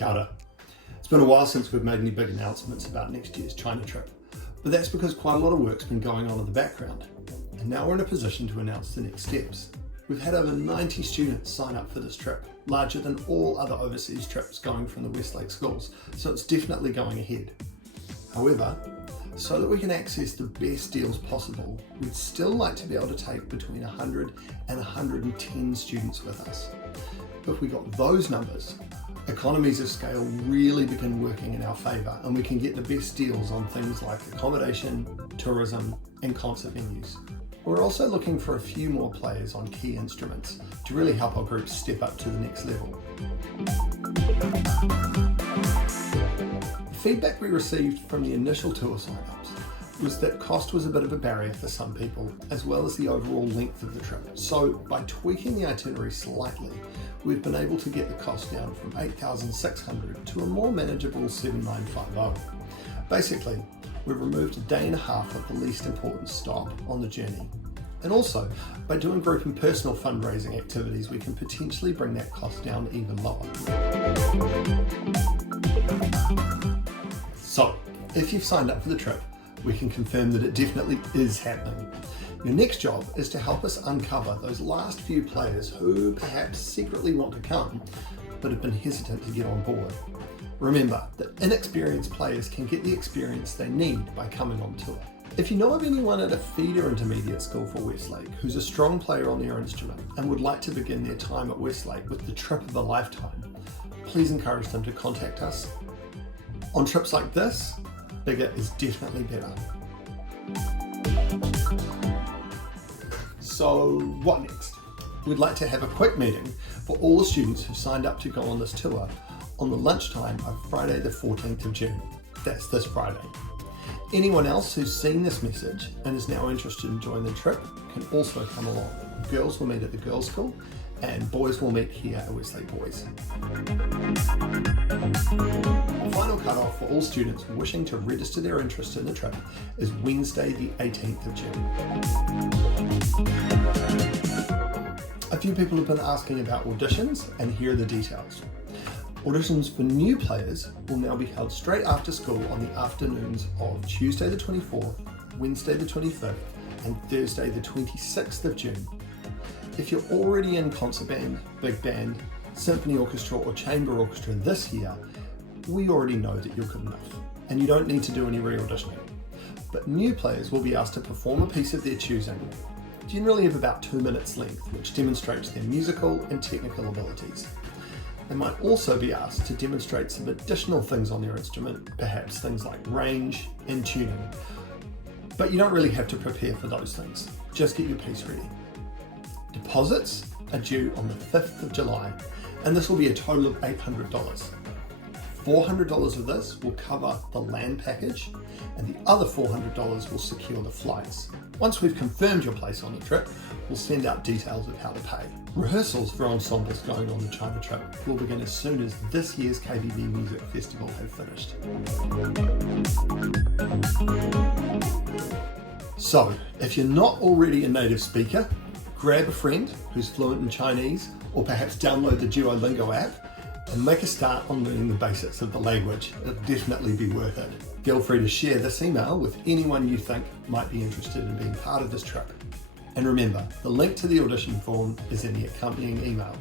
Kia ora. It's been a while since we've made any big announcements about next year's China trip, but that's because quite a lot of work's been going on in the background, and now we're in a position to announce the next steps. We've had over 90 students sign up for this trip, larger than all other overseas trips going from the Westlake schools, so it's definitely going ahead. However, so that we can access the best deals possible, we'd still like to be able to take between 100 and 110 students with us. If we got those numbers, economies of scale really begin working in our favour, and we can get the best deals on things like accommodation, tourism and concert venues. We're also looking for a few more players on key instruments to really help our group step up to the next level. The feedback we received from the initial tour sign-ups was that cost was a bit of a barrier for some people, as well as the overall length of the trip. So by tweaking the itinerary slightly, we've been able to get the cost down from $8,600 to a more manageable $7,950. Basically, we've removed a day and a half of the least important stop on the journey. And also, by doing group and personal fundraising activities, we can potentially bring that cost down even lower. So, if you've signed up for the trip, we can confirm that it definitely is happening. Your next job is to help us uncover those last few players who perhaps secretly want to come, but have been hesitant to get on board. Remember that inexperienced players can get the experience they need by coming on tour. If you know of anyone at a feeder intermediate school for Westlake who's a strong player on their instrument and would like to begin their time at Westlake with the trip of a lifetime, please encourage them to contact us. On trips like this, bigger is definitely better. So what next? We'd like to have a quick meeting for all the students who signed up to go on this tour on the lunchtime of Friday the 14th of June. That's this Friday. Anyone else who's seen this message and is now interested in joining the trip can also come along. Girls will meet at the girls' school and boys will meet here at Westlake Boys. The final cutoff for all students wishing to register their interest in the trip is Wednesday the 18th of June. A few people have been asking about auditions, and here are the details. Auditions for new players will now be held straight after school on the afternoons of Tuesday the 24th, Wednesday the 25th and Thursday the 26th of June. If you're already in concert band, big band, symphony orchestra or chamber orchestra this year, we already know that you're good enough and you don't need to do any re-auditioning. But new players will be asked to perform a piece of their choosing, generally of about 2 minutes length, which demonstrates their musical and technical abilities. They might also be asked to demonstrate some additional things on their instrument, perhaps things like range and tuning. But you don't really have to prepare for those things, just get your piece ready. Deposits are due on the 5th of July, and this will be a total of $800. $400 of this will cover the land package, and the other $400 will secure the flights. Once we've confirmed your place on the trip, we'll send out details of how to pay. Rehearsals for ensembles going on the China trip will begin as soon as this year's WBB Music Festival have finished. So, if you're not already a native speaker, grab a friend who's fluent in Chinese, or perhaps download the Duolingo app and make a start on learning the basics of the language. It'll definitely be worth it. Feel free to share this email with anyone you think might be interested in being part of this trip. And remember, the link to the audition form is in the accompanying email.